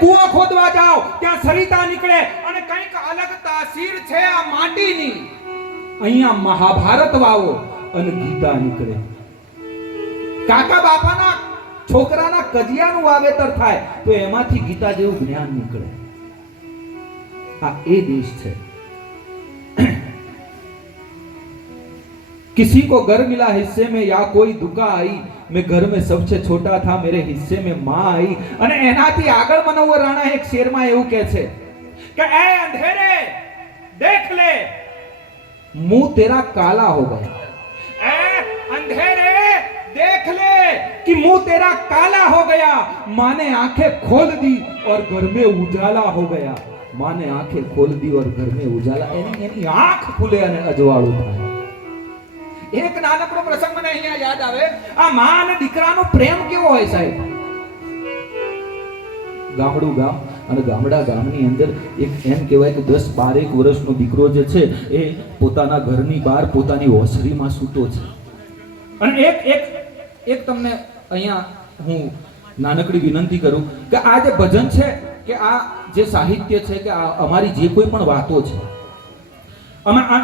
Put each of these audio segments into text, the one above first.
કૂવો ખોદવા જાઓ ત્યાં સરિતા નીકળે અને કંઈક અલગ તાસીર છે આ માટીની. અહીંયા મહાભારત વાવો અને ગીતા નીકળે. કાકા બાપાના છોકરાના કજિયાનું વાવેતર થાય તો એમાંથી ગીતા જેવું જ્ઞાન નીકળે. આ એ દેશ છે. किसी को घर मिला हिस्से में या कोई दुका आई, मैं घर में सबसे छोटा था, मेरे हिस्से में मां आई. અને એનાથી આગળ મનોહર રાણા એક શેરમાં એવું કહે છે કે એ અંધેરે દેખ લે मुंह तेरा काला हो गया. ए अंधेरे देख ले कि मुंह तेरा काला हो गया. माँ ने आंखें खोल दी और घर में उजाला हो गया. माँ ने आंखें खोल दी और घर में उजाला. એની આંખ ખુલે અને અજવાળું થાય. એક નાનકડો પ્રસંગ મને અહીંયા યાદ આવે. આ માં અને દીકરાનો પ્રેમ કેવો હોય સાહેબ. ગામડું ગામ અને ગામડા ગામની અંદર એક એમ કહેવાય કે 10-12 વર્ષનો દીકરો જે છે એ પોતાના ઘરની બહાર પોતાની ઓસરીમાં સૂતો છે. અને એક તમને અહીંયા હું નાનકડી વિનંતી કરું કે આ જે ભજન છે કે આ જે સાહિત્ય છે કે આ અમારી જે કોઈ પણ વાતો છે,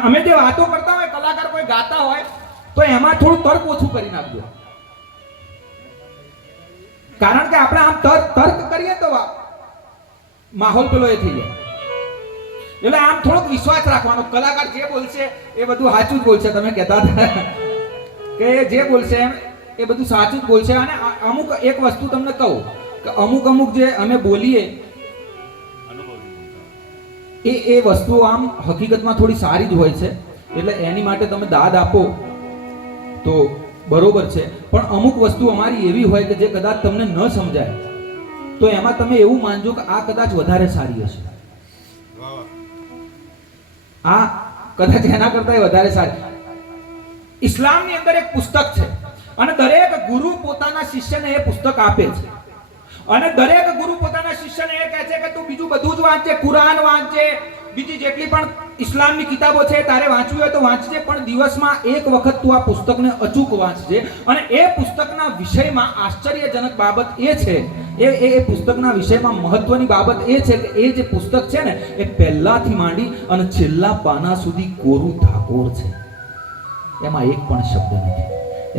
અમે જે વાતો કરતા હોય, કલાકાર કોઈ ગાતા હોય તો એમાં થોડું તર્ક ઓછું કરી નાખજો. કારણ કે આપણે આમ તર્ક કરીએ તો માહોલ પેલો એ થઈ જાય. એટલે આમ થોડોક વિશ્વાસ રાખવાનો. કલાકાર જે બોલશે એ બધું સાચું જ બોલશે. તમે કહેતા હતા કે જે બોલશે એ બધું સાચું જ બોલશે. અને અમુક એક વસ્તુ તમને કહું કે અમુક જે અમે બોલીએ એ વસ્તુઓ આમ હકીકતમાં થોડી સારી જ હોય છે. એટલે એની માટે તમે દાદ આપો તો બરોબર છે. પણ અમુક વસ્તુ અમારી એવી હોય કે જે કદાચ તમને ન સમજાય તો એમાં તમે એવું માનજો કે આ કદાચ વધારે સારી હશે, આ કદાચ એના કરતા વધારે સારી. ઇસ્લામની અંદર એક પુસ્તક છે અને દરેક ગુરુ પોતાના શિષ્યને એ પુસ્તક આપે છે. અને દરેક ગુરુ પોતાના શિષ્યને એ કહે છે કે તું બીજું બધું જ વાંચે, કુરાન વાંચે, બીજી જેટલી પણ ઇસ્લામની કિતાબો છે તારે વાંચવી હોય તો વાંચજે, પણ દિવસમાં એક વખત તું આ પુસ્તકને અચૂક વાંચજે. અને એ પુસ્તકના વિષયમાં આશ્ચર્યજનક બાબત એ છે, એ પુસ્તકના વિષયમાં મહત્વની બાબત એ છે કે એ જે પુસ્તક છે ને એ પહેલાથી માંડી અને છેલ્લા પાના સુધી કોરું ઠાકોર છે. એમાં એક પણ શબ્દ નથી,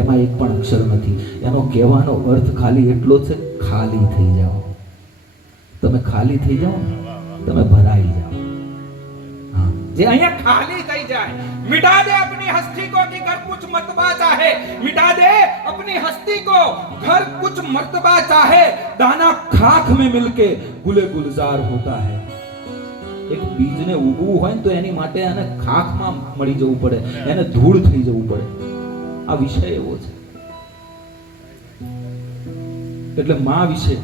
એમાં એક પણ અક્ષર નથી. એનો કહેવાનો અર્થ ખાલી એટલો છે, ખાલી થઈ જાઓ. તમે ખાલી થઈ જાઓ, તમે ભરાઈ જાઓ. હા, જે અહીંયા ખાલી થઈ જાય. मिटा दे अपनी हस्ती को कि घर कुछ मर्तबा चाहे, मिटा दे अपनी हस्ती को घर कुछ मर्तबा चाहे, दाना खाक में मिलके गुले गुलजार होता है. એક બીજને ઉગવું હોય ને તો એની માટે એને ખાખમાં મળી જવું પડે, એને ધૂળ થઈ જવું પડે. આ વિષય એવો છે. એટલે માં વિશે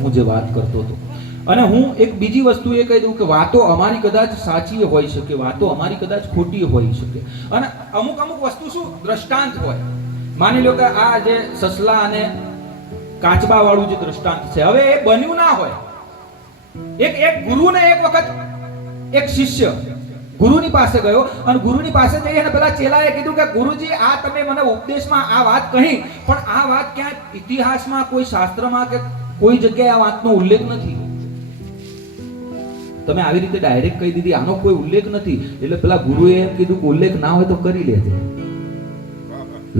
હું જે વાત કરતો હતો. અને હું એક બીજી વસ્તુ એ કહી દઉં કે વાતો અમારી કદાચ સાચી હોઈ શકે, વાતો અમારી કદાચ ખોટી હોઈ શકે. અને અમુક વસ્તુ શું દ્રષ્ટાંત હોય. માની લો કે આ જે સસલા અને કાચબા વાળું જે દ્રષ્ટાંત છે, હવે એ બન્યું ના હોય. એક ગુરુને એક વખત એક શિષ્ય ગુરુની પાસે ગયો અને ગુરુની પાસે જઈ અને પેલા ચેલાએ કીધું કે ગુરુજી આ તમે મને ઉપદેશમાં આ વાત કહી, પણ આ વાત ક્યાંય ઇતિહાસમાં કોઈ શાસ્ત્રમાં કે કોઈ જગ્યાએ આ વાતનો ઉલ્લેખ નથી. તમે આવી રીતે ડાયરેક્ટ કહી દીધી આનો કોઈ ઉલ્લેખ નથી. એટલે પેલા ગુરુએ એમ કીધું કે ઉલ્લેખ ના હોય તો કરી લેજે,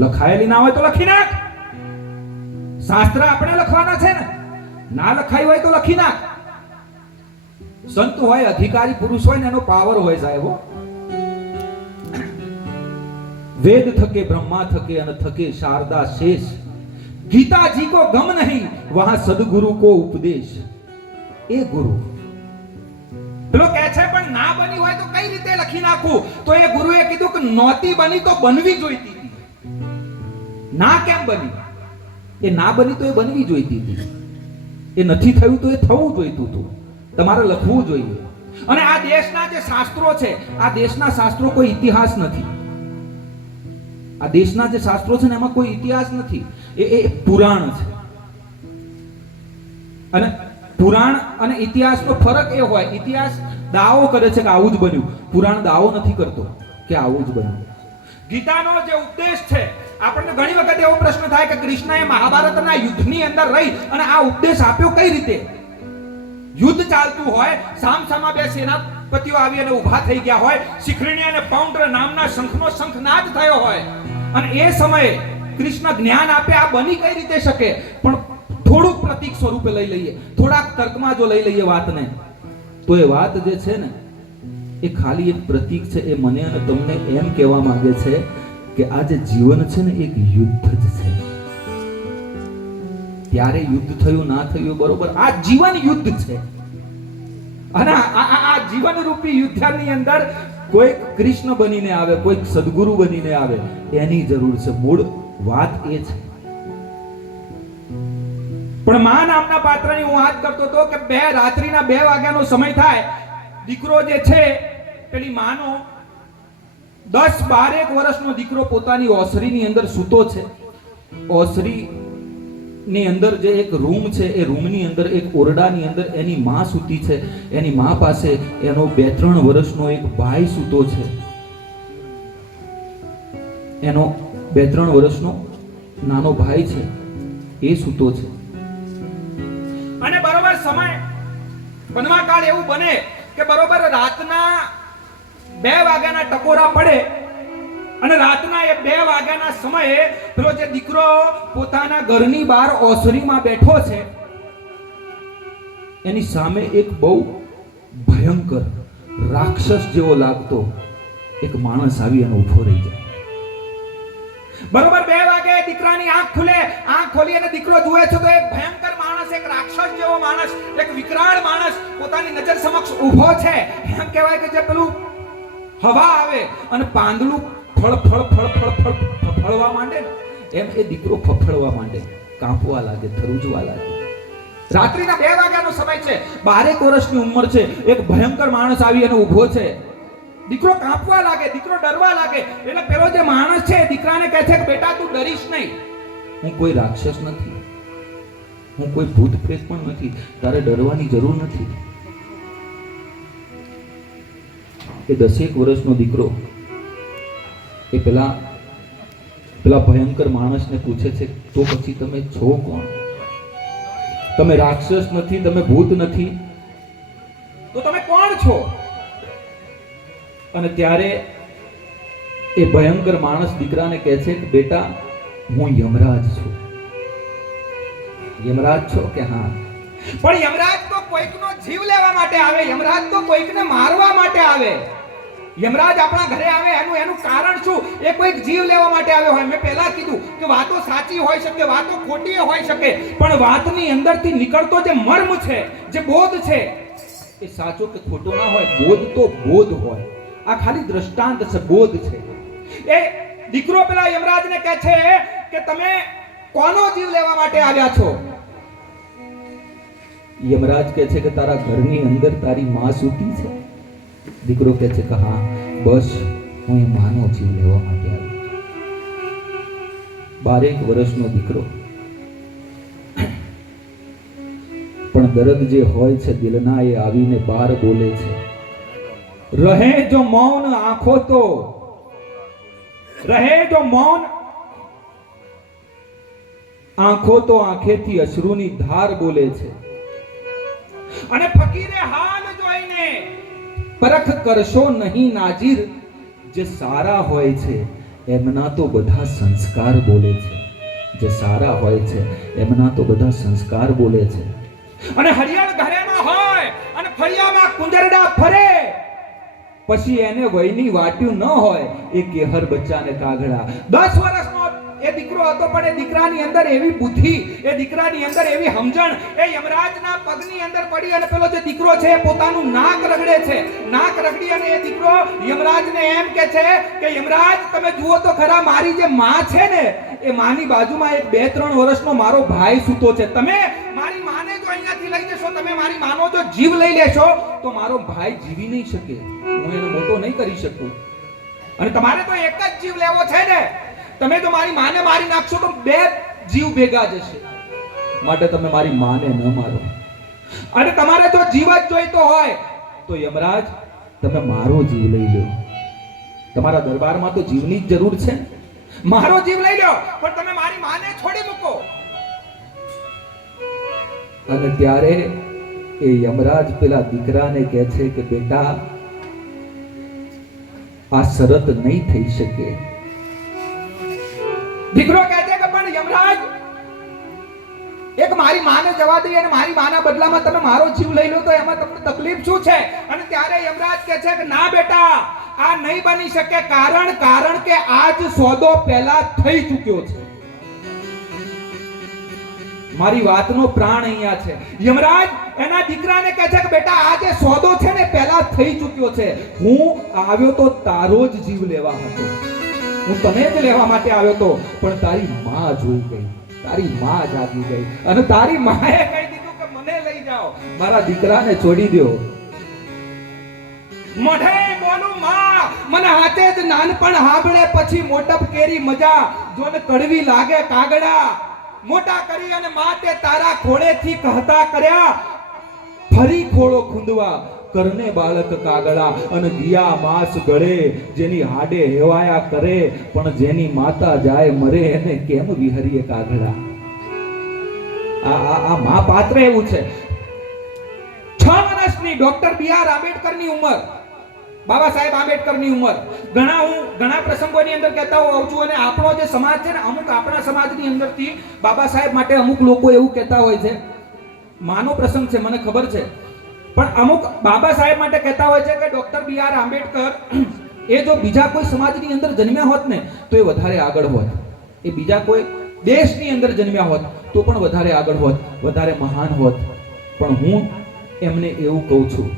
લખાયેલી ના હોય તો લખી નાખ. શાસ્ત્ર આપણે લખવાના છે ને, ના લખાઈ હોય તો લખી નાખ. સંત હોય, અધિકારી પુરુષ હોય ને એનો પાવર હોય સાહેબો. વેદ થકે બ્રહ્મા થકે અને થકે શારદા શેષ, गीता जी को गम नहीं वहां सदगुरु को उपदेश. એ ગુરુ પેલો કહે છે પણ ના બની હોય તો કઈ રીતે લખી નાખું? તો એ ગુરુએ કીધું કે નહોતી બની તો બનવી જોઈતી હતી. ના કેમ બની? એ ના બની તો એ બનવી જોઈતી હતી. એ નથી થયું તો એ થવું જોઈતું હતું. તમારે લખવું જોઈએ. અને આ દેશના જે શાસ્ત્રો છે, આ દેશના શાસ્ત્રો કોઈ ઇતિહાસ નથી. આ દેશના જે શાસ્ત્રો છે ને એમાં કોઈ ઇતિહાસ નથી. એ પુરાણ છે. અને પુરાણ અને ઇતિહાસનો ફરક એ હોય, ઇતિહાસ દાવો કરે છે કે આવું જ બન્યું, પુરાણ દાવો નથી કરતો કે આવું જ બન્યું. ગીતાનો જે ઉપદેશ છે, આપણને ઘણી વખત એવો પ્રશ્ન થાય કે કૃષ્ણએ મહાભારતના યુદ્ધની અંદર રહી અને આ ઉપદેશ આપ્યો કઈ રીતે? યુદ્ધ ચાલતું હોય, સામસામા બે સેનાપતિઓ આવી અને ઊભા થઈ ગયા હોય, શિખરણી અને પૌંડ્ર નામના શંખનો શંખનાદ થયો હોય, અને એ સમયે કૃષ્ણ જ્ઞાન આપે. આ બની કઈ રીતે શકે? પણ થોડુંક પ્રતીક સ્વરૂપે લઈ લઈએ, થોડાક તર્કમાં જો લઈ લઈએ વાતને, તો એ વાત જે છે ને એ ખાલી એક પ્રતીક છે. એ મને અને તમને એમ કહેવા માંગે છે કે આ જે જીવન છે ને એક યુદ્ધ જ છે. ત્યારે યુદ્ધ થયું ના થયું બરોબર, આ જીવન યુદ્ધ છે. અને આ જીવન રૂપી યુદ્ધની અંદર કોઈ કૃષ્ણ બનીને આવે, કોઈ સદગુરુ બનીને આવે, એની જરૂર છે. મૂળ વાત એ છે. પણ મા નામના પાત્રની હું વાત કરતો હતો કે રાત્રિના 2 વાગ્યાનો સમય થાય. દીકરો જે છે પેલી માનો 10-12 વર્ષનો દીકરો પોતાની ઓસરીની અંદર સૂતો છે. ઓસરી ની અંદર જે એક રૂમ છે, એ રૂમની અંદર એક ઓરડાની અંદર એની માં સૂતી છે. એની માં પાસે એનો 2-3 વર્ષનો એક ભાઈ સૂતો છે. એનો 2-3 વર્ષનો નાનો ભાઈ છે, એ સૂતો છે. અને બરોબર સમય બનવા કાળ એવું બને કે બરોબર રાતના 2 વાગ્યાના ટકોરા પડે, અને રાતના એ 2 વાગ્યાના સમયે પેલો જે દીકરો પોતાના ઘરની બહાર ઓસરીમાં બેઠો છે, એની સામે એક બહુ ભયંકર રાક્ષસ જેવો લાગતો એક માણસ આવી અને ઊભો રહી જાય. બરોબર 2 વાગે દીકરાની આંખ ખુલે. આંખ ખોલી અને દીકરો જુએ છે તો એક ભયંકર માણસ, એક રાક્ષસ જેવો માણસ, એક વિકરાળ માણસ પોતાની નજર સમક્ષ ઊભો છે. એમ કહેવાય કે જે પેલું હવા આવે અને પાંદડું ફળવા માંડે ને, એમ એ દીકરો ફફડવા માંડે, કાંપવા લાગે, થરુજવા લાગે. રાત્રિના 2 વાગ્યાનો સમય છે, 12 વર્ષની ઉંમર છે. એક ભયંકર માણસ આવી અને ઊભો છે. દીકરો કાંપવા લાગે, દીકરો ડરવા લાગે. એટલે પેલો જે માણસ છે દીકરાને કહે છે કે બેટા તું ડરીશ નહીં, હું કોઈ રાક્ષસ નથી, હું કોઈ ભૂત પ્રેત પણ નથી, તારે ડરવાની જરૂર નથી. એ 10 વર્ષનો દીકરો એ પેલા ભયંકર માણસને પૂછે છે, તો પછી તમે છો કોણ? તમે રાક્ષસ નથી, તમે ભૂત નથી, તો તમે કોણ છો? અને ત્યારે એ ભયંકર માણસ દીકરાને કહે છે કે બેટા હું યમરાજ છું. યમરાજ છો કે હા? પણ યમરાજ તો કોઈકનો જીવ લેવા માટે આવે, યમરાજ તો કોઈકને મારવા માટે આવે. યમરાજ આપણા ઘરે આવે એનું કારણ શું? એ કોઈક જીવ લેવા માટે આવ્યો હોય. મેં પહેલા કીધું કે વાતો સાચી હોઈ શકે, વાતો ખોટી હોઈ શકે, પણ વાતની અંદરથી નીકળતો જે મર્મ છે, જે બોધ છે, એ સાચો કે ખોટો ના હોય. બોધ તો બોધ હોય. આ ખાલી દ્રષ્ટાંત છે, બોધ છે. એ દીકરો પેલા યમરાજને કહે છે કે તમે કોનો જીવ લેવા માટે આવ્યા છો? યમરાજ કહે છે કે તારા ઘરની અંદર તારી માં સૂતી છે. દીકરો કહે છે કે હા, બસ હું એ માનો જીવ લેવા માટે આવ્યો છું. 12 વર્ષનો દીકરો, પણ દર્દ જે હોય છે દિલના એ આવીને બહાર બોલે છે. રહે જો મૌન આંખો તો, રહે જો મૌન આંખો તો આંખેથી અશ્રુની ધાર બોલે છે. અને ફકીરે હાલ જોઈને પરખ કરશો નહીં નાજીર, જે સારા હોય છે એમના તો બધા સંસ્કાર બોલે છે. જે સારા હોય છે એમના તો બધા સંસ્કાર બોલે છે. અને હરિયાળ ઘરેમાં હોય અને ફળિયામાં કુંજરડા ફરે, પછી એને વયની વાટ્યું ન હોય એ કેહર બચ્ચાને કાગડા. 10 વર્ષનો એ દીકરો હતો, પણ એ દીકરાની અંદર એવી બુદ્ધિ, એ દીકરાની અંદર એવી સમજણ, એ યમરાજના પગની અંદર પડી અને પેલો જે દીકરો છે પોતાનું નાક રગડે છે. નાક રગડી અને એ દીકરો યમરાજને એમ કહે છે કે યમરાજ તમે જુઓ તો ખરા, મારી જે માં છે ને એ માની બાજુમાં એક 2-3 વર્ષનો મારો ભાઈ સૂતો છે. તમે મારી માને જો અહીંયાથી લઈ જશો, તમે મારી માનો જો જીવ લઈ લેશો તો મારો ભાઈ જીવી નહીં શકે, હું એનો મોટો નહીં કરી શકું. અને તમારે તો એક જ જીવ લેવો છે ને, તમે તો મારી માને મારી નાખશો તો 2 જીવ ભેગા જશે. માટે તમે મારી માને ન મારો. અને તમારે જો જીવ જ જોઈતો હોય તો યમરાજ તમે મારો જીવ લઈ લો. તમારા દરબારમાં તો જીવની જ જરૂર છે. મારો જીવ લઈ લો, પણ તમે મારી માને છોડી મૂકો. અને ત્યારે એ યમરાજ પેલા દીકરાને કહે છે કે બેટા આ શરત નહીં થઈ શકે. દીકરો કહે છે કે પણ યમરાજ એક મારી માને જવા દઈએ અને મારી માના બદલામાં તમે મારો જીવ લઈ લો તો એમાં તમને તકલીફ શું છે? અને ત્યારે યમરાજ કહે છે કે ના બેટા આ નહીં બની શકે. કારણ કે આજ સોદો પહેલા થઈ ચૂક્યો છે. મારી વાતનો પ્રાણ અહીંયા છે. યમરાજ એના દીકરાને કહે છે કે બેટા આ જે સોદો છે ને પહેલા થઈ ચૂક્યો છે. હું આવ્યો તો તારો જ જીવ લેવા હતો, હું તને જ લેવા માટે આવ્યો તો, પણ તારી માં જોઈ ગઈ, તારી માં જાગી ગઈ અને તારી માએ કહી દીધું કે મને લઈ જાઓ, મારા દીકરાને છોડી દો. મોઢે બોલું માં, મને હાથે જ નાનપણ હાંભળે પછી મોટપ કેરી મજા, જોને કડવી લાગે કાગડા, મોટા કરી અને માતે તારા ખોળેથી કહતા કર્યા, ફરી ખોળો ખૂંદવા કરને બાળક કાગડા, અને દિયા માસ ગળે જેની હાડે હેવાયા કરે, પણ જેની માતા જાય મરે એને કેમ વિહરીએ કાગડા. આ મા પાત્ર એવું છે. 6 વર્ષની ડોક્ટર બી.આર. આંબેડકરની ઉંમર, બાબા સાહેબ આંબેડકરની ઉંમર. ઘણા પ્રસંગોની અંદર કહેતા હોઉં છું, અને આપણો જે સમાજ છે ને, અમુક આપણા સમાજની અંદરથી બાબા સાહેબ માટે અમુક લોકો એવું કહેતા હોય છે. માનો પ્રસંગ છે મને ખબર છે, પણ અમુક બાબા સાહેબ માટે કહેતા હોય છે કે ડોક્ટર બી.આર. આંબેડકર એ જો બીજા કોઈ સમાજની અંદર જન્મ્યા હોત ને તો એ વધારે આગળ હોત, એ બીજા કોઈ દેશની અંદર જન્મ્યા હોત તો પણ વધારે આગળ હોત, વધારે મહાન હોત. પણ હું એમને એવું કહું છું,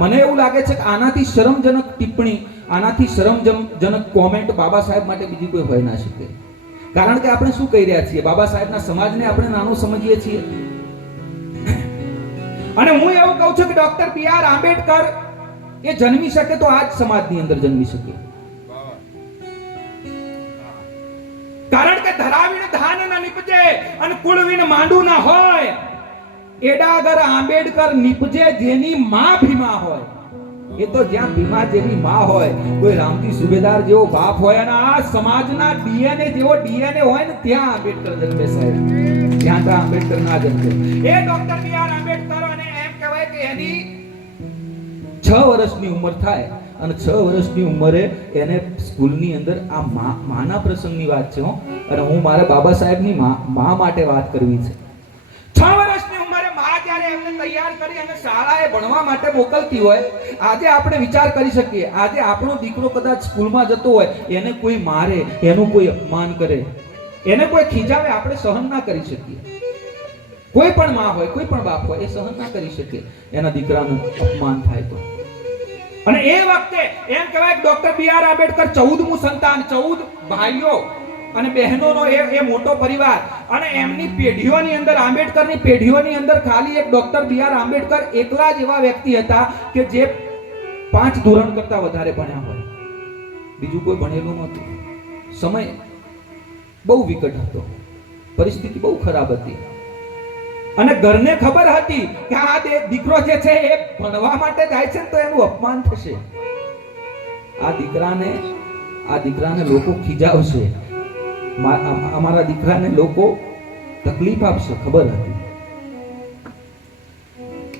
મને એવું લાગે છે કે આનાથી શરમજનક ટિપ્પણી, આનાથી શરમજનક કોમેન્ટ બાબા સાહેબ માટે બીજી કોઈ હોય ના શકે. કારણ કે આપણે શું કહી રહ્યા છીએ? બાબા સાહેબના સમાજને આપણે નાનો સમજીએ છીએ. અને હું એવું કહું છું કે ડોક્ટર બી.આર. આંબેડકર એ જન્મી શકે તો આ જ સમાજની અંદર જન્મી શકે. કારણ કે ધરાવીને ધાન ના નીપજે અને કુળવીને માંડું ના હોય, એડાગર આંબેડકર નીપજે જેની માં ભીમા હોય. એ તો જ્યાં ભીમા જેવી માં હોય, કોઈ રામજી સુબેદાર જેવો બાપ હોય, અને આ સમાજના ડીએનએ જેવો ડીએનએ હોય ને ત્યાં આંબેડકર જન્મે સાહેબ, ત્યાં તો આંબેડકર ના જન્મે. એ ડોક્ટર બી.આર. આંબેડકર, અને એમ કહેવાય કે એની 6 વર્ષની ઉંમર થાય અને 6 વર્ષની ઉંમરે એને સ્કૂલની અંદર આ માના પ્રસંગની વાત છે. અને હું મારા બાબા સાહેબની માં માટે વાત કરવી છે. 6 વર્ષની ઉંમરે માં જ્યારે એમને તૈયાર કરી અને શાળાએ ભણવા માટે મોકલતી હોય, આજે આપણે વિચાર કરી શકીએ, આજે આપણો દીકરો કદાચ સ્કૂલમાં જતો હોય, એને કોઈ મારે, એનું કોઈ અપમાન કરે, એને કોઈ ખીજાવે, આપણે સહન ના કરી શકીએ. કોઈ પણ માં હોય, કોઈ પણ બાપ હોય, એ સહન ના કરી શકે એના દીકરાનું અપમાન થાય તો. અને એ વખતે એમ કહેવાય કે ડોક્ટર બી.આર. આંબેડકર 14મું સંતાન, 14 ભાઈઓ અને બહેનોનો એ મોટો પરિવાર, અને એમની પેઢીઓની અંદર, આંબેડકરની પેઢીઓની અંદર ખાલી એક ડોક્ટર બી.આર. આંબેડકર એકલા જ એવા વ્યક્તિ હતા કે જે 5 ધોરણ કરતા વધારે ભણ્યા હોય, બીજું કોઈ ભણેલું નહોતું. સમય બહુ વિકટ હતો, પરિસ્થિતિ બહુ ખરાબ હતી, અને ઘરને ખબર હતી કે આ દીકરો જે છે એ ભણવા માટે જાય છે તો એનું અપમાન થશે, આ દીકરાને લોકો ખીજાવશે, અમારા દીકરાને લોકો તકલીફ આપશે, ખબર હતી.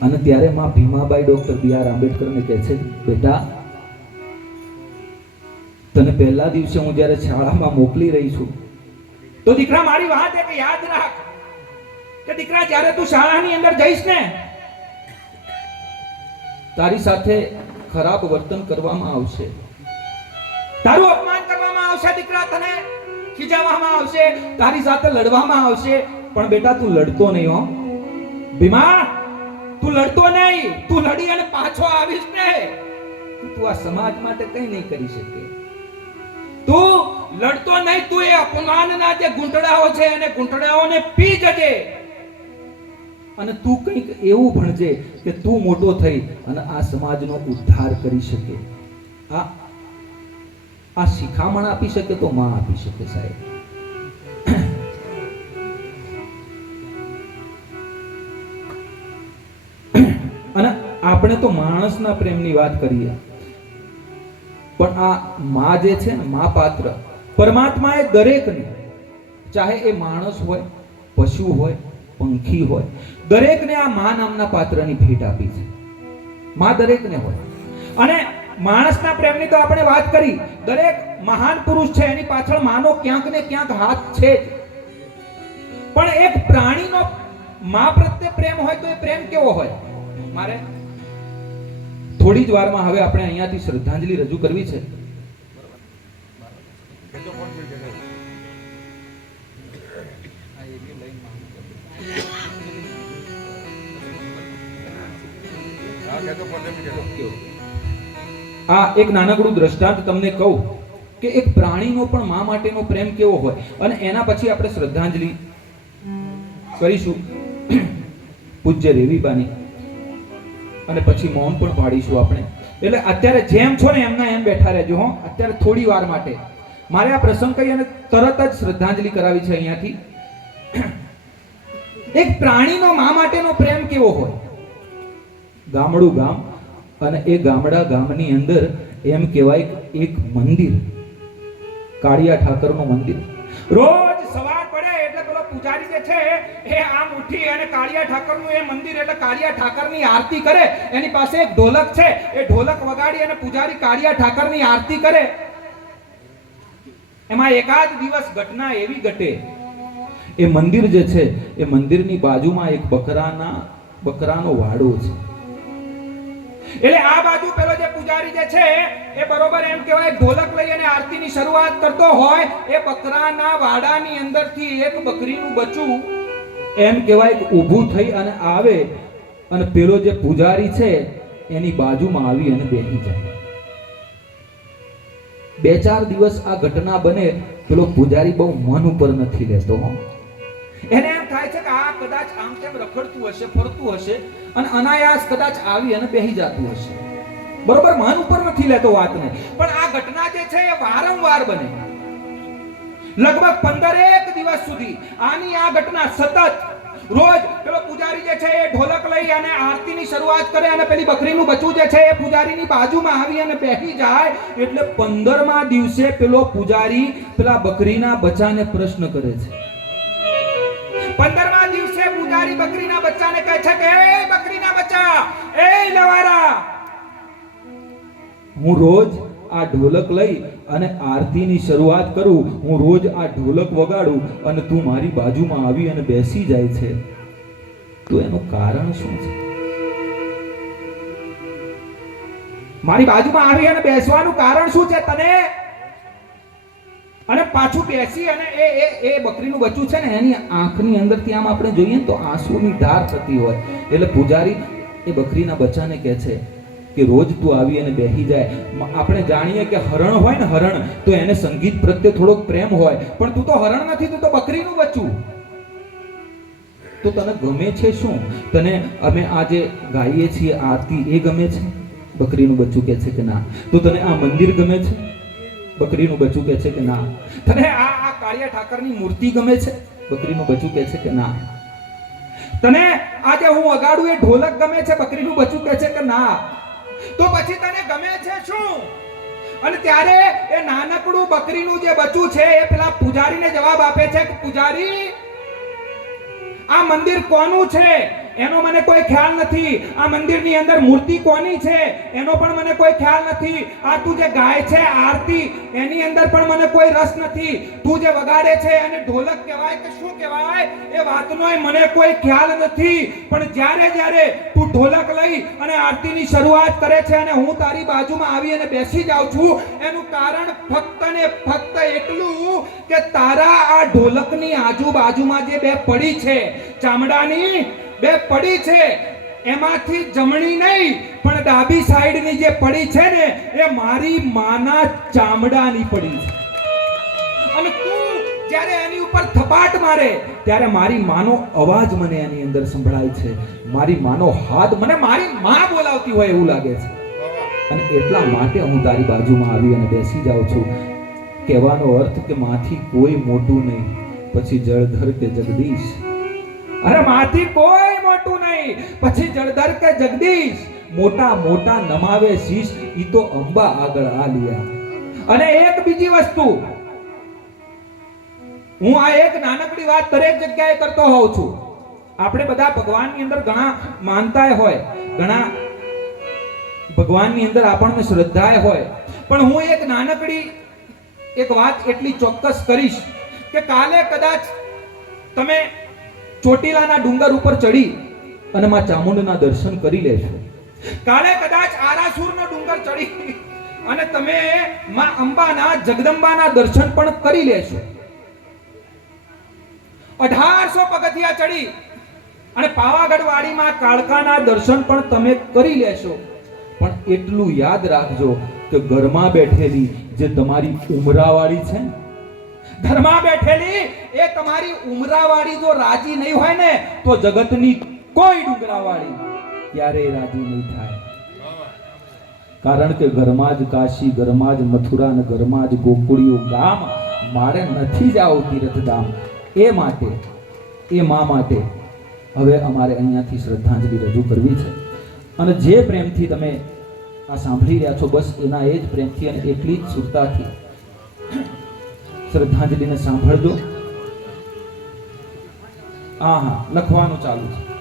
અને ત્યારે માં ભીમાબાઈ ડોક્ટર બી.આર. આંબેડકરને કહે છે, બેટા તને પહેલા દિવસે હું જ્યારે શાળામાં મોકલી રહી છું તો દીકરા મારી વાત એક યાદ રાખ કે દીકરા જ્યારે તું શાળાની અંદર જઈશ ને, તારી સાથે ખરાબ વર્તન કરવામાં આવશે, તારું અપમાન કરવામાં આવશે, દીકરા તને ખીજાવવામાં આવશે, તારી સાથે લડવામાં આવશે, પણ બેટા તું લડતો નહીં. હો ભીમા, તું લડતો નહીં. તું લડી અને પાછો આવીશ ને, તું આ સમાજ માટે કંઈ નહીં કરી શકે. તું લડતો નહીં, તું એ અપમાનના જે ગુંટડાઓ છે એને ગુંટડાઓને પી જજે, અને તું કંઈક એવું ભણજે કે તું મોટો થઈ અને આ સમાજનો ઉદ્ધાર કરી શકે. આ શિખામણ આપી શકે તો માં આપી શકે સાહેબ. અને આપણે તો માણસના પ્રેમની વાત કરીએ, પણ આ માં જે છે ને, માં પાત્ર, પરમાત્માએ દરેકને, ચાહે એ માણસ હોય, પશુ હોય, પંખી હોય, દરેકને આ મા નામના પાત્રની ભેટ આપી છે. મા દરેકને હોય. અને માણસના પ્રેમની તો આપણે વાત કરી, દરેક મહાન પુરુષ છે એની પાછળ માનો ક્યાંક ને ક્યાંક હાથ છે જ. પણ એક પ્રાણીનો મા પ્રત્યે પ્રેમ હોય તો એ પ્રેમ કેવો હોય? મારે થોડી જ વારમાં હવે આપણે અહીંયાથી શ્રદ્ધાંજલિ રજૂ કરવી છે. આ એક નાનકડું દ્રષ્ટાંત તમને કહું કે એક પ્રાણીનો પણ મા માટેનો પ્રેમ કેવો હોય, અને એના પછી આપણે શ્રદ્ધાંજલિ કરીશું પૂજ્ય રેવીબાની, અને પછી મૌન પણ પાડીશું આપણે. એટલે અત્યારે જેમ છો ને એમના એમ બેઠા રહેજો હો. અત્યારે થોડી વાર માટે મારે આ પ્રસંગ કહી અને તરત જ શ્રદ્ધાંજલિ કરાવી છે અહીંયાથી. એક પ્રાણીનો મા માટેનો પ્રેમ કેવો હોય? ગામડું ગામ, અને એ ગામડા ગામની અંદર એમ કહેવાય એક મંદિર, કાળિયા ઠાકરનું મંદિર. રોજ સવાર પડે એટલે પેલો પૂજારી જે છે એ આમ ઉઠી અને કાળિયા ઠાકરનું એ મંદિર એટલે કાળિયા ઠાકરની આરતી કરે. એની પાસે એક ઢોલક છે, એ ઢોલક વગાડી અને પૂજારી કાળિયા ઠાકરની આરતી કરે. એમાં એકાદ દિવસ ઘટના એવી ઘટે, એ મંદિર જે છે એ મંદિરની બાજુમાં એક બકરાનો વાડો છે. એટલે આ બાજુ પેલો જે પૂજારી જે છે એ બરોબર એમ કહેવાય ઢોલક લઈ અને આરતીની શરૂઆત કરતો હોય, એ બકરાના વાડાની અંદરથી એક બકરીનું બચ્ચું એમ કહેવાય ઊભું થઈ અને આવે, અને પેલો જે પૂજારી છે એની બાજુમાં આવી અને બેસી જાય. 2-4 દિવસ આ ઘટના બને. પેલો પૂજારી બહુ મન ઉપર નથી લેતો. એને એમ થાય છે કે આ કદાચ આમ તેમ રખડતું હશે, ફરતું હશે, અને અનાયાસ કદાચ આવી અને બેહી જતું હશે. બરોબર, મન ઉપર નથી લેતો વાતને. પણ આ ઘટના જે છે એ વારંવાર બને. લગભગ 15 દિવસ સુધી આની આ ઘટના સતત રોજ પેલો પૂજારી જે છે એ ઢોલક લઈ અને આરતીની શરૂઆત કરે, અને પેલી બકરીનું બચ્ચું જે છે એ પૂજારીની બાજુમાં આવી અને બેસી જાય. એટલે 15મા દિવસે પેલો પૂજારી પેલા બકરીના બચ્ચાને પ્રશ્ન કરે છે. 15મા દિવસે પૂજારી બકરીના બચ્ચાને કહે છે કે એ બકરીના બચ્ચા, એ લવારા, હું રોજ આ ઢોલક લઈ અને આરતીની શરૂઆત કરું, હું રોજ આ ઢોલક વગાડું, અને તું મારી બાજુમાં આવી અને બેસી જાય છે, તો એનું કારણ શું છે? મારી બાજુમાં આવી અને બેસવાનું કારણ શું છે તને? અને પાછું બેસી અને એ બકરીનું બચ્ચું છે ને એની આંખની અંદરથી આમ આપણે જોઈએ તો આંસુની ધાર થતી હોય. એટલે પૂજારી એ બકરીના બચ્ચાને કહે છે કે રોજ તું આવી અને બેસી જાય. આપણે જાણીએ કે હરણ હોય ને, હરણ, તો એને સંગીત પ્રત્યે થોડોક પ્રેમ હોય, પણ તું તો હરણ નથી, તું તો બકરીનું બચ્ચું. તો તને ગમે છે શું? તને અમે આજે ગાઈએ છીએ આરતી એ ગમે છે? બકરીનું બચ્ચું કહે છે કે ના. તો તને આ મંદિર ગમે છે? બકરીનું બચ્ચું કહે છે કે ના. તને આ કાળિયા ઠાકરની મૂર્તિ ગમે છે? બકરીનું બચ્ચું કહે છે કે ના. તને આજે હું વગાડું એ ઢોલક ગમે છે? બકરીનું બચ્ચું કહે છે કે ના. તો પછી તને ગમે છે શું? અને ત્યારે એ નાનકડું બકરીનું જે બચ્ચું છે એ પેલા પૂજારીને જવાબ આપે છે કે પૂજારી, આ મંદિર કોનું છે એનો મને કોઈ ખ્યાલ નથી. આ મંદિરની અંદર મૂર્તિ કોની છે એનો પણ મને કોઈ ખ્યાલ નથી. આ તું જે ગાય છે આરતી, એની અંદર પણ મને કોઈ રસ નથી. તું જે વગાડે છે અને ઢોલક કહેવાય કે શું કહેવાય એ વાતનોય મને કોઈ ખ્યાલ નથી. પણ જ્યારે તું ઢોલક લઈ અને આરતીની શરૂઆત કરે છે અને હું તારી બાજુમાં આવી અને બેસી જાઉં છું, એનું કારણ ફક્ત ને ફક્ત એટલું કે તારા આ ઢોલકની આજુબાજુમાં જે બે પડી છે, ચામડાની બે પડી છે, એમાંથી જમણી નહીં પણ ડાબી સાઈડની જે પડી છે ને એ મારી માના ચામડાની પડી છે. અને તું જ્યારે એની ઉપર થપાટ મારે ત્યારે મારી માનો અવાજ મને એની અંદર સંભળાય છે. મારી માનો હાથ મને મારી માં બોલાવતી હોય એવું લાગે છે. અને એટલા માટે હું તારી બાજુમાં આવી અને બેસી જાઉં છું. કહેવાનો અર્થ કે માથી કોઈ મોટું નહીં, પછી જળધર કે જગદીશ. અરે માથી કોઈ મોટું નહીં, પછી જળધર કે જગદીશ. મોટા મોટા નમાવે શીશ, ઈ તો અંબા આગળ આલિયા. અને એક બીજી વસ્તુ, હું આ એક નાનકડી વાત દરેક જગ્યાએ કરતો હોઉં છું. આપણે બધા ભગવાનની અંદર ઘણા માનતાય હોય, ઘણા ભગવાનની અંદર આપણને શ્રદ્ધાય હોય, પણ હું એક નાનકડી એક વાત એટલી ચોક્કસ કરીશ કે કાલે કદાચ તમે ચોટીલાના ડુંગર ઉપર ચડી અને માં ચામુંડના દર્શન કરી લેશો. કાલે કદાચ આરાસુરનો ડુંગર ચડી અને તમે માં અંબાના જગદંબાના દર્શન પણ કરી લેશો. 1800 પગથિયા ચડી અને પાવાગઢ વાડીમાં કાળકાના દર્શન પણ તમે કરી લેશો. પણ એટલું યાદ રાખજો કે ઘરમાં બેઠેલી જે તમારી ઉમરાવાળી છે, ઘરમાં બેઠેલી એ તમારી ઉમરાવાળી જો રાજી નહીં હોય ને તો જગતની કોઈ ડુંગરાવાળી ક્યારેય રાજી નહીં થાય. કારણ કે ઘરમાં જ કાશી, ઘરમાં જ મથુરા અને ઘરમાં જ ગોકુળિયું ગામ. મારે નથી જાવું તીર્થધામ. એ માટે એ માં માટે હવે અમારે અહીંયાથી શ્રદ્ધાંજલિ રજૂ કરવી છે. અને જે પ્રેમથી તમે આ સાંભળી રહ્યા છો, બસ એના એ જ પ્રેમથી અને એટલી જ સુરતાથી શ્રદ્ધાંજલિને સાંભળજો. હા, લખવાનું ચાલુ છે.